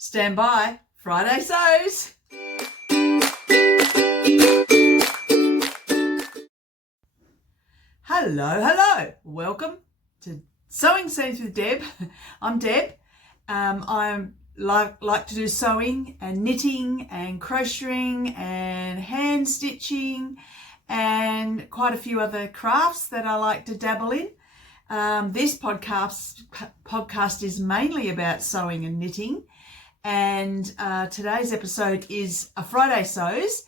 Stand by, Friday Sews. Hello. Welcome to Sewing Scenes with Deb. I'm Deb. I like to do sewing and knitting and crocheting and hand stitching and quite a few other crafts that I like to dabble in. This podcast is mainly about sewing and knitting. And today's episode is a Friday Sews,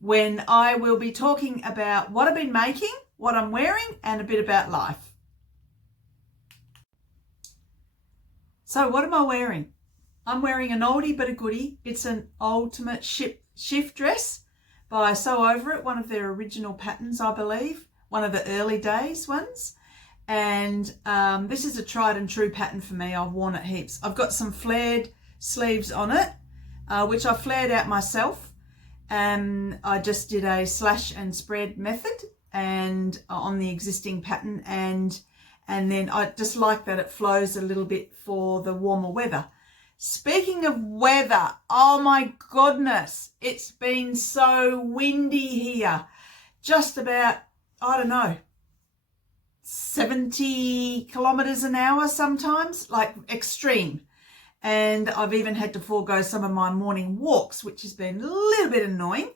when I will be talking about what I've been making, what I'm wearing, and a bit about life. So what am I wearing? I'm wearing an oldie but a goodie. It's an ultimate shift dress by Sew Over It, one of their original patterns, I believe, one of the early days ones. And this is a tried and true pattern for me. I've worn it heaps. I've got some flared sleeves on it, which I flared out myself. I just did a slash and spread method and on the existing pattern, and then I just like that it flows a little bit for the warmer weather. Speaking of weather, oh my goodness, it's been so windy here. Just about, I don't know, 70 kilometers an hour sometimes, like extreme. And I've even had to forego some of my morning walks, which has been a little bit annoying.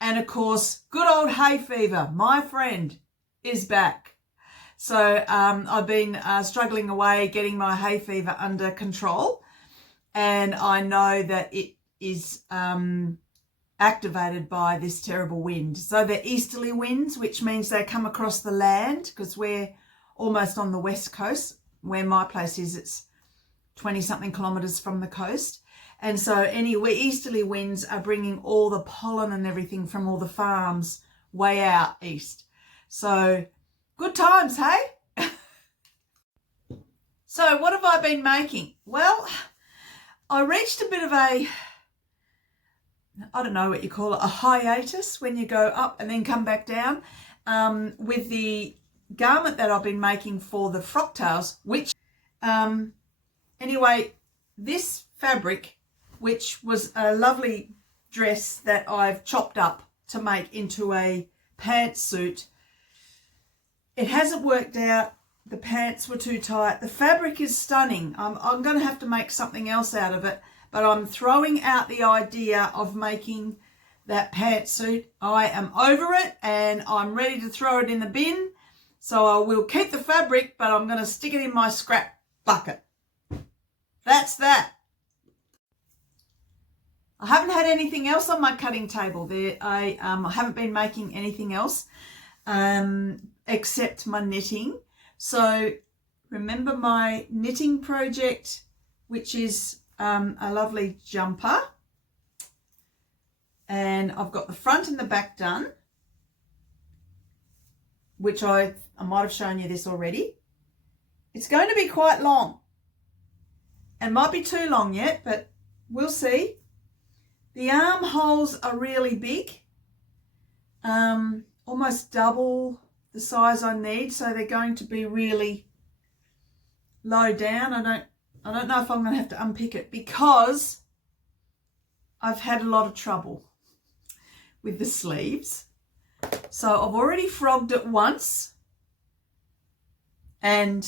And of course, good old hay fever, my friend, is back. So I've been struggling away getting my hay fever under control. And I know that it is activated by this terrible wind. So they're easterly winds, which means they come across the land, because we're almost on the west coast. Where my place is, it's 20 something kilometers from the coast. And so anyway, easterly winds are bringing all the pollen and everything from all the farms way out east. So good times, hey? So what have I been making? Well, I reached a bit of a, I don't know what you call it, a hiatus when you go up and then come back down with the garment that I've been making for the frocktails, which anyway, this fabric, which was a lovely dress that I've chopped up to make into a pantsuit, it hasn't worked out. The pants were too tight. The fabric is stunning. I'm going to have to make something else out of it, but I'm throwing out the idea of making that pantsuit. I am over it and I'm ready to throw it in the bin. So I will keep the fabric, but I'm going to stick it in my scrap bucket. That's that. I haven't had anything else on my cutting table there. I haven't been making anything else except my knitting. So remember my knitting project, which is a lovely jumper. And I've got the front and the back done, which I might have shown you this already. It's going to be quite long. It might be too long yet, but we'll see. The armholes are really big, almost double the size I need, so they're going to be really low down. I don't know if I'm going to have to unpick it, because I've had a lot of trouble with the sleeves. So I've already frogged it once, and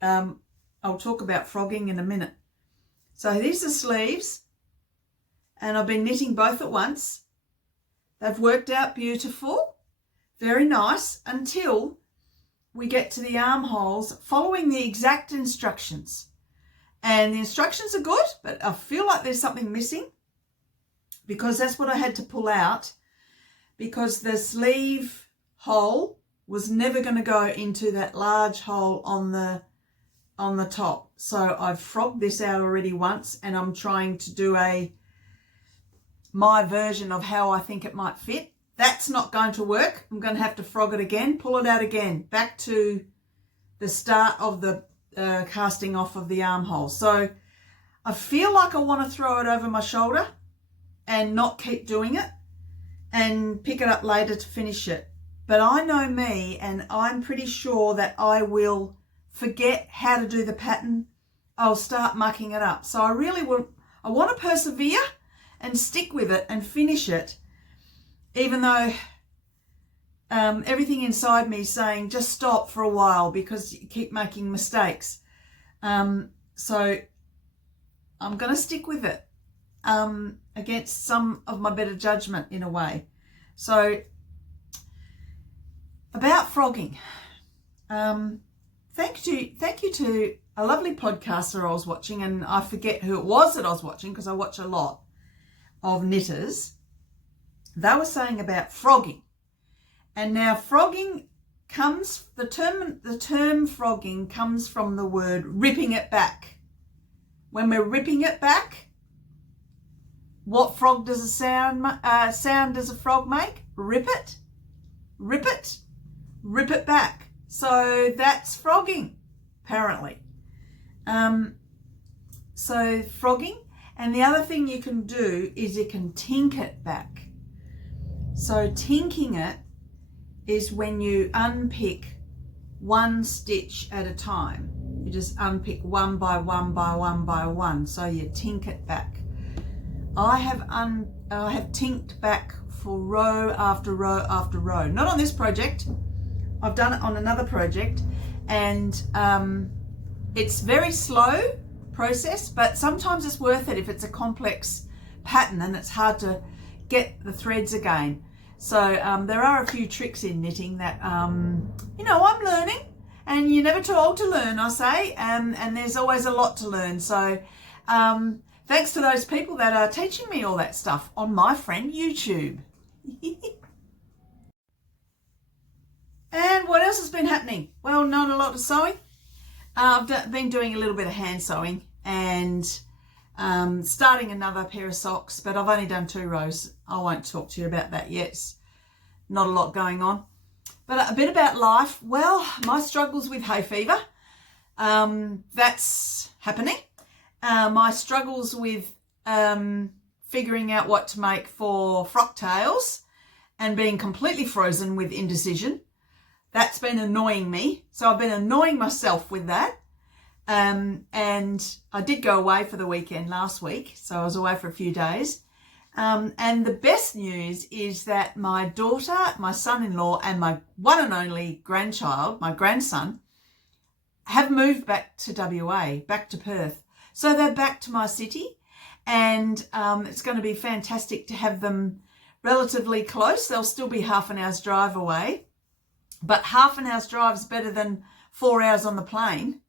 I'll talk about frogging in a minute. So these are sleeves, and I've been knitting both at once. They've worked out beautiful, very nice, until we get to the armholes, following the exact instructions. And the instructions are good, but I feel like there's something missing, because that's what I had to pull out, because the sleeve hole was never going to go into that large hole on the top. So I've frogged this out already once, and I'm trying to do my version of how I think it might fit. That's not going to work. I'm going to have to frog it again, pull it out again, back to the start of the casting off of the armhole. So I feel like I want to throw it over my shoulder and not keep doing it and pick it up later to finish it. But I know me, and I'm pretty sure that I will forget how to do the pattern. I'll start mucking it up. So I really I want to persevere and stick with it and finish it, even though everything inside me is saying just stop for a while because you keep making mistakes. So I'm going to stick with it against some of my better judgment in a way. So about frogging, thank you to a lovely podcaster I was watching, and I forget who it was that I was watching because I watch a lot of knitters. They were saying about frogging, and now frogging comes, the term frogging comes from the word ripping it back. When we're ripping it back, what frog does a sound does a frog make? Rip it, rip it, rip it back. So that's frogging, apparently. So frogging, and the other thing you can do is you can tink it back. So tinking it is when you unpick one stitch at a time. You just unpick one by one by one by one. So you tink it back. I have tinked back for row after row after row. Not on this project. I've done it on another project, and it's very slow process, but sometimes it's worth it if it's a complex pattern and it's hard to get the threads again. So there are a few tricks in knitting that, I'm learning, and you're never too old to learn, I say, and there's always a lot to learn. So thanks to those people that are teaching me all that stuff on my friend YouTube. And what else has been happening? Well, not a lot of sewing. I've been doing a little bit of hand sewing and starting another pair of socks, but I've only done 2 rows. I won't talk to you about that yet. Not a lot going on. But a bit about life. Well, my struggles with hay fever. That's happening. My struggles with figuring out what to make for frock tails and being completely frozen with indecision. That's been annoying me. So I've been annoying myself with that. And I did go away for the weekend last week. So I was away for a few days. And the best news is that my daughter, my son-in-law, and my one and only grandchild, my grandson, have moved back to WA, back to Perth. So they're back to my city, and it's going to be fantastic to have them relatively close. They'll still be half an hour's drive away, but half an hour's drive is better than 4 hours on the plane.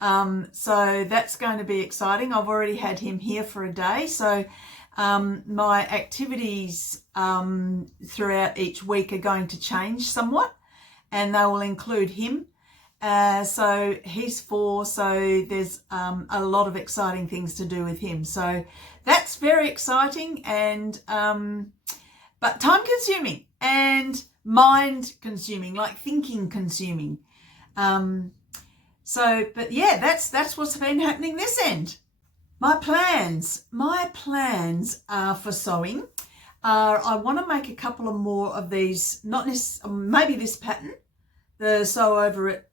So that's going to be exciting. I've already had him here for a day. So my activities throughout each week are going to change somewhat, and they will include him. So he's 4, so there's a lot of exciting things to do with him. So that's very exciting, and but time consuming and mind consuming, like thinking consuming. But yeah, that's what's been happening this end. My plans are for sewing. I want to make a couple of more of these, maybe this pattern, the sew over it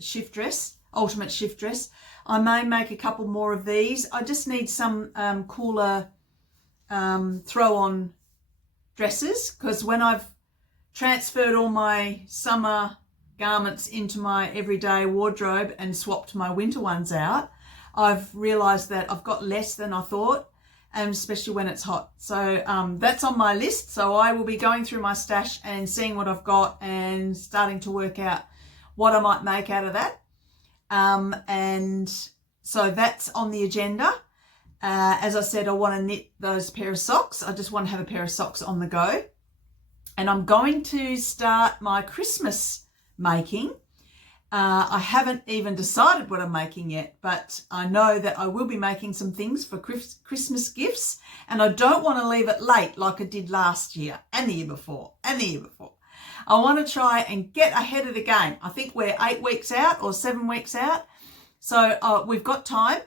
shift dress, ultimate shift dress. I may make a couple more of these. I just need some cooler throw on dresses, because when I've transferred all my summer garments into my everyday wardrobe and swapped my winter ones out, I've realised that I've got less than I thought, and especially when it's hot. So that's on my list. So I will be going through my stash and seeing what I've got and starting to work out what I might make out of that. And so that's on the agenda. As I said, I want to knit those pair of socks. I just want to have a pair of socks on the go. And I'm going to start my Christmas making. I haven't even decided what I'm making yet, but I know that I will be making some things for Christmas gifts, and I don't want to leave it late like I did last year and the year before and the year before. I want to try and get ahead of the game. I think we're 8 weeks out or 7 weeks out, so we've got time,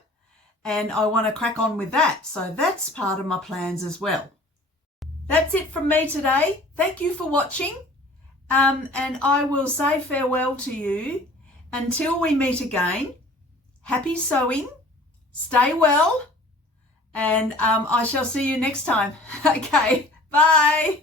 and I want to crack on with that. So that's part of my plans as well. That's it from me today. Thank you for watching, and I will say farewell to you until we meet again. Happy sewing, stay well, and I shall see you next time. Okay, bye.